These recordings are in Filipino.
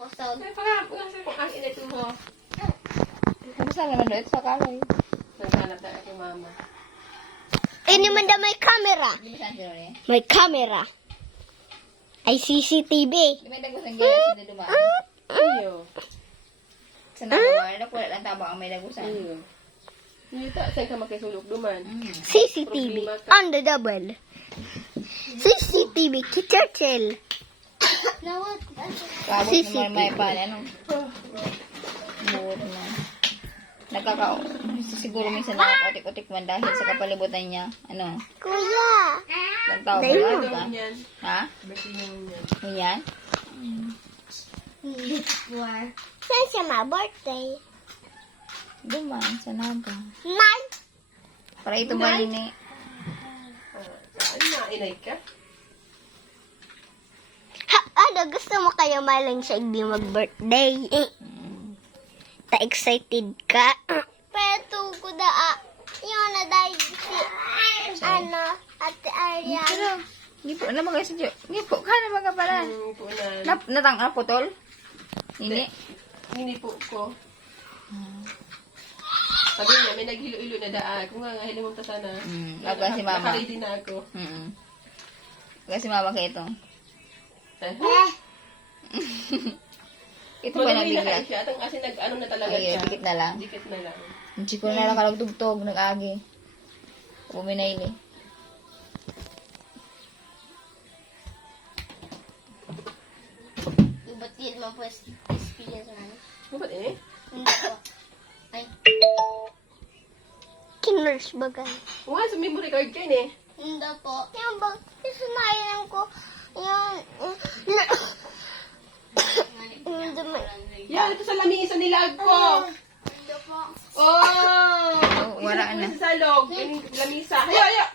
Kusog. Ay, pag-asin ito mo. Kumusta naman doon sa kalay? Naghanap na kay mama. Ini man da may camera. Di ba saan sila rin? May camera. Ay CCTV. Di ba dagos ang gila sila dumaan? Iyo. Sa nagawa, wala lang tabang ang may dagusan. Iyo. Dito, saan ka makisulok duman? CCTV. On the double. CCTV. Churchill. Kabot naman may pan, ano? Buot na. Siguro minsan nakakatik-utik man dahil sa kapalibutan niya. Ano? Kuya. Ilang tao ba Dahil yun? Ano Ka? yan? Ha? Birthday naman yan. Ganyan? Saan siya ma-birthday? Duman, sa naga. Nay. Para ito ba ni... Ano na, inay ka? Ano, gusto mo kayo malang siya hindi mag-birthday? Ta-excited ka? Pero ko da, yun na dahil si, Ate Arya. Gipo na mga si Jo. Gipo ka na mga pala. Po na. Natang naputol? Hindi. Hindi po ko. Sabi niya, may naghilo-ilo na daan. Kung nga, hilo mo ta sana. Laga si mama. Nakaready na ako. Kasi mama ka ito. Ito ba Madumi na kayo nabigla? siya. Kasi nag-ano na talaga Ay, siya. dikit na lang. Dikit na lang. Ang chiko na lang kalagtugtog, nag-agi. Buminaili. Ba't di naman po experience namin? Ba't eh? Hindi po. Ay. Kinurse ba gan? Nga, sa memory card ka eh. Hindi po. Yung bang, isunayan ko, yung dumi. Yan, ito sa lamisa nilag ko. Hindi po. Oh! Wala na. Sa log. Lamisa. Hayo!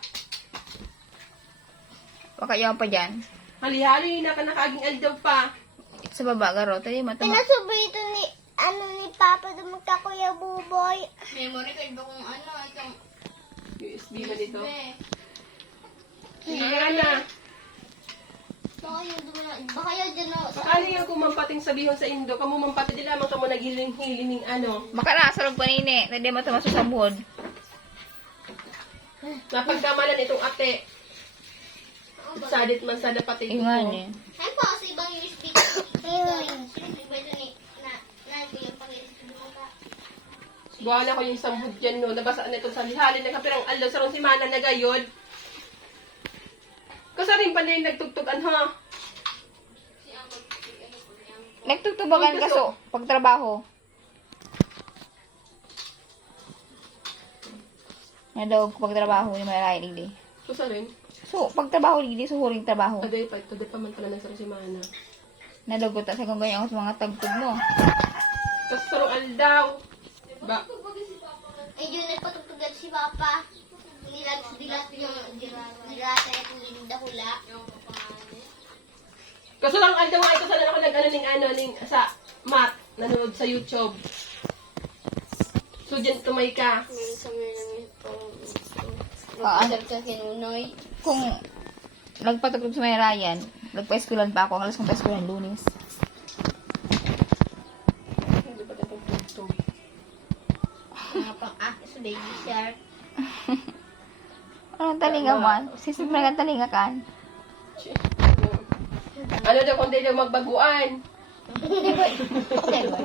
Baka yaw pa dyan. Hali-hali na ka nakaging aldaw pa. Sa baba, garo. Tayo matama. Pinasubay ito ni Papa dumag ka Kuya Buboy. Memory card ba kung itong USB na dito. Sige na. Baka yun dyan o. Pakali nga kumampating sabihon sa Indo. Kamu mampati di lamang kamo naghiling-hiling ng ano. Baka nasarog pa nini. Tayo matama sa sabod. Napagkamalan itong ate. Sadit man sada pati ito. Ingan eh. Ay po, sa ibang USB ko. Iba ito ni yung pang-USB mo ka. Buhala ko yung sambod dyan no. Nabasa na itong salihali. Nagkapirang aldaw sa rong simana na gayod. Kasarin pa na yung nagtugtugan ha. Nagtugtubagan kaso pagtrabaho. Nadog pagtrabaho ni Maray digdi. Kasarin. So, pagtrabaho digdi sa huring trabaho. Aday pa. Ito pa man pala ng sarong simana. Nadog ko ta sa kung ganyan sa mga tagtug mo. Tapos sa rong aldaw. Ba? Ay, yun nagpatugtugan si Papa. Dilat yung nilasa yung linda hula. Kaso lang aldaw nga ito sana ako nag-ano ning sa math. Nanood sa YouTube. So dyan tumay ka. Sa kinunoy. Kung nagpatugtog sa may Ryan, nagpa-eskulan pa ako. Ang alas kong pa-eskulan lunes. Hindi pa tayo tugtog. Mga pang-akit sa baby shark. Anong talinga man? Sisip na nga talinga kan. Ano daw kung di daw magbaguan? Okay ba?